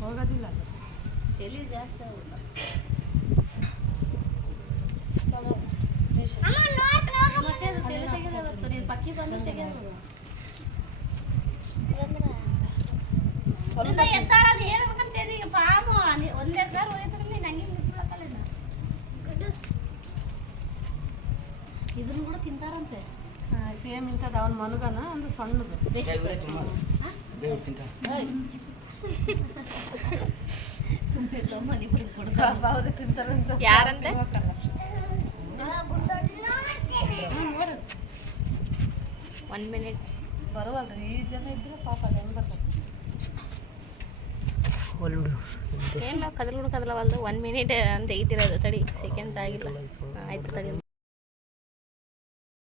ಹೋಗೋದಿಲ್ಲ ಅದು. ತಲೆ ಜಾಸ್ತಿ ಆಗುತ್ತೆ. ಮತ್ತೆ ಅದು ತಲೆ ತೆಗೆದಾಗುತ್ತೆ. ನೀನು ಪಕ್ಕಿ ಬಂದು ತೆಗೆಯೋದು. ಸ್ವಲ್ಪ ಎತ್ತಾಳದು ಏನು ಬೇಕಂತೇಳಿ ಪಾಮು ಒಂದೇ ಸಾರು ಹೋಯ್ತಾರೆ ನೀನು ಹಂಗೆ ಬಿಟ್ಬಿಡಕ್ಕಲ್ಲ. ಇದನ್ನು ಕೂಡ ತಿಂತಾರಂತೆ. ಸೇಮ್ ಇಂಥದ್ದು ಅವನ ಮನುಗನ ಒಂದು ಸಣ್ಣದು ಯಾರಂತೆ 1 ಮಿನಿಟ್ ಬರುವಲ್ರಿ ಈ ಜನ ಇದ್ರೆ ಪಾಪ ಹೆಂಗೆ ಬರ್ತದೆ. ಏನು ಕದಲ್ಗುಡು ಕದಲವಲ್ದು 1 ಮಿನಿಟ್ ಅಂತ ತೆಗಿತಿರೋದು. ತಡಿ ಸೆಕೆಂಡ್ ಆಗಿಲ್ಲ. ಆಯ್ತು ತಡಿ.